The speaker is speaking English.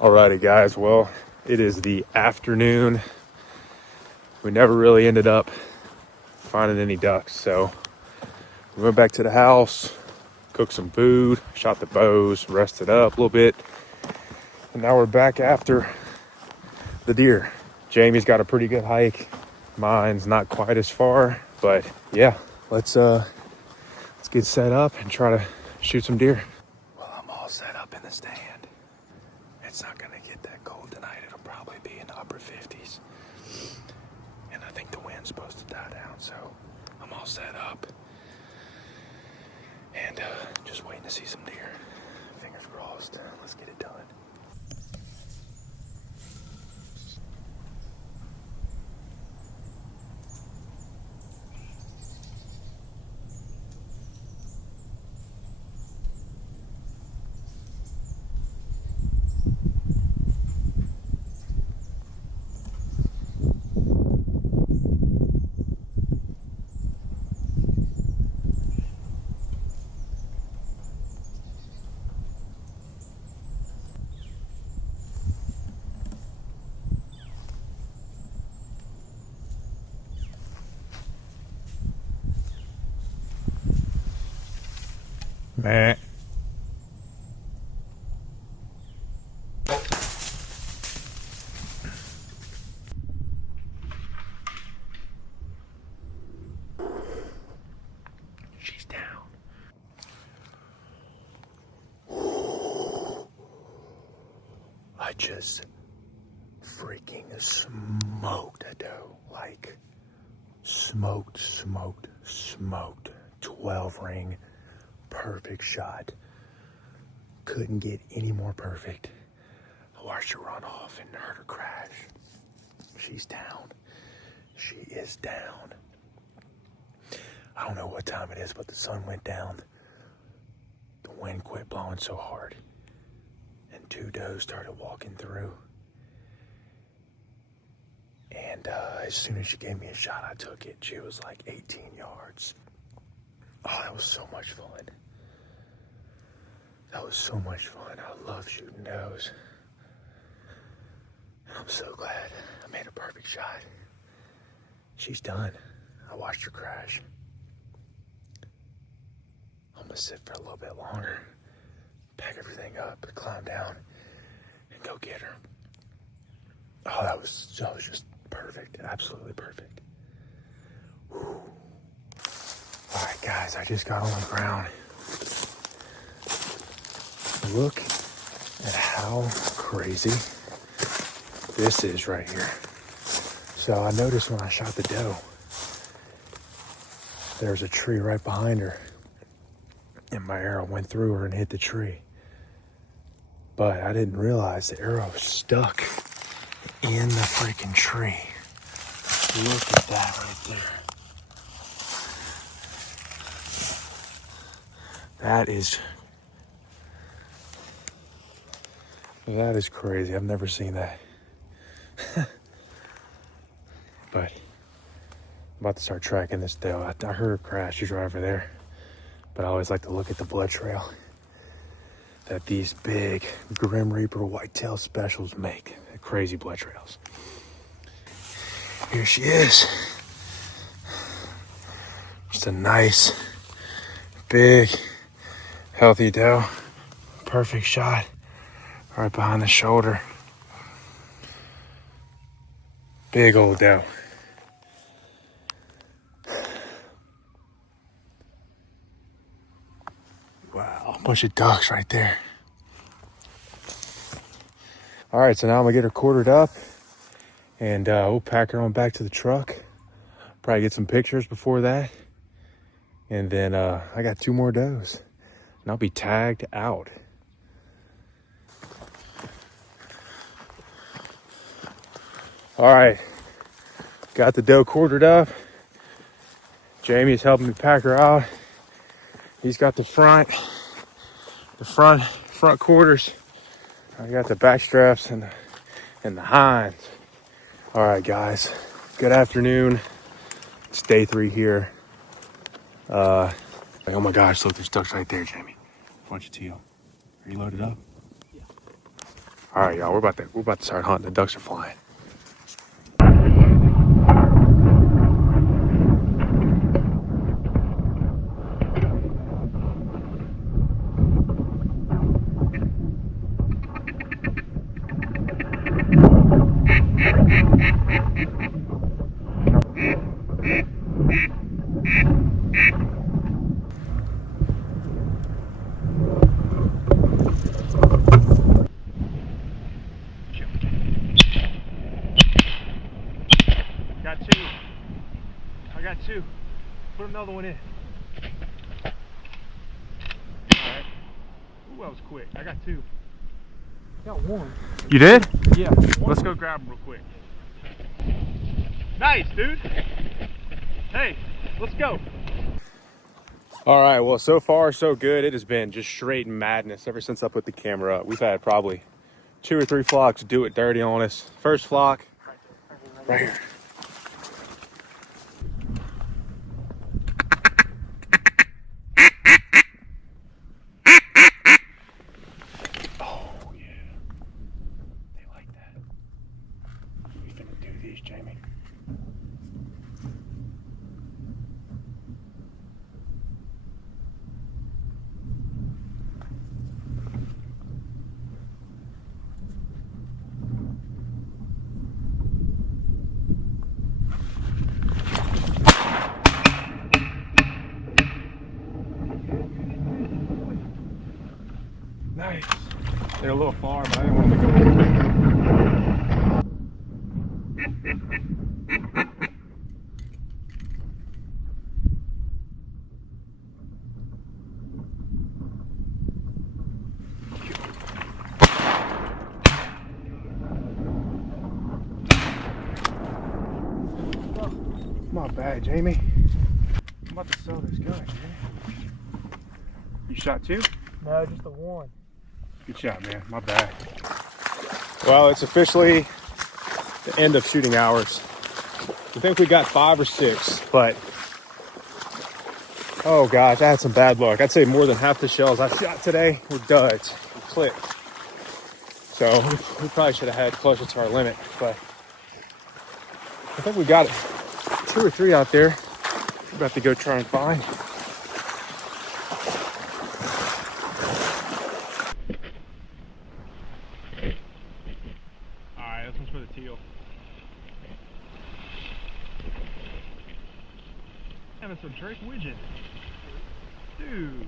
Alrighty guys, well, it is the afternoon. We never really ended up finding any ducks, so we went back to the house, cooked some food, shot the bows, rested up a little bit, and now we're back after the deer. Jamie's got a pretty good hike. Mine's not quite as far, but yeah, let's get set up and try to shoot some deer. Well, I'm all set up in the stand. It's not gonna get that cold tonight. It'll probably be in the upper 50s. And I think the wind's supposed to die down, so I'm all set up. And just waiting to see some deer. Fingers crossed. Let's get it done. Man. She's down. I just freaking smoked a doe. Like, smoked. 12 ring, perfect shot. Couldn't get any more perfect. I watched her run off and heard her crash. She's down. She is down. I don't know what time it is, but the sun went down. The wind quit blowing so hard. And two does started walking through. And as soon as she gave me a shot, I took it. She was like 18 yards. Oh, that was so much fun. That was so much fun. I love shooting does. I'm so glad I made a perfect shot. She's done. I watched her crash. I'm gonna sit for a little bit longer, pack everything up, climb down, and go get her. Oh, that was just perfect. Absolutely perfect. Whew. All right, guys, I just got on the ground. Look at how crazy this is right here. So I noticed when I shot the doe, there's a tree right behind her, and my arrow went through her and hit the tree. But I didn't realize the arrow stuck in the freaking tree. Look at that right there. That is crazy. I've never seen that. But I'm about to start tracking this doe. I heard her crash. She's right over there. But I always like to look at the blood trail that these big Grim Reaper whitetail specials make. They're crazy blood trails. Here she is. Just a nice, big, healthy doe. Perfect shot. Right behind the shoulder. Big old doe. Wow, bunch of ducks right there. All right, so now I'm gonna get her quartered up and we'll pack her on back to the truck. Probably get some pictures before that. And then I got 2 more does and I'll be tagged out. All right, got the doe quartered up. Jamie's helping me pack her out. He's got the front quarters. I got the back straps and the hinds. All right, guys, good afternoon. It's day 3 here. Oh my gosh, look, there's ducks right there, Jamie. Bunch of teal. Are you loaded up? Yeah. All right, y'all, we're about to start hunting. The ducks are flying. Got two. I got two. Put another one in. Alright. Ooh, that was quick. I got two. Got one. You did? Yeah. Let's go grab them real quick. Nice, dude. Hey, let's go. All right, well, so far so good. It has been just straight madness ever since I put the camera up. We've had probably 2 or 3 flocks do it dirty on us. First flock, right here. Oh, yeah. They like that. We finna do these, Jamie. Nice. They're a little far, but I didn't want them to go anywhere. Not bad, Jamie. I'm about to sell this gun, man. You shot 2? No, just the one. Good shot, man. My bad. Well, it's officially the end of shooting hours. I think we got 5 or 6, but oh gosh, I had some bad luck. I'd say more than half the shells I shot today were duds, clipped. So we probably should have had closer to our limit, but I think we got 2 or 3 out there. We're about to go try and find. Alright, this one's for the teal. And it's a Drake widgeon. Dude.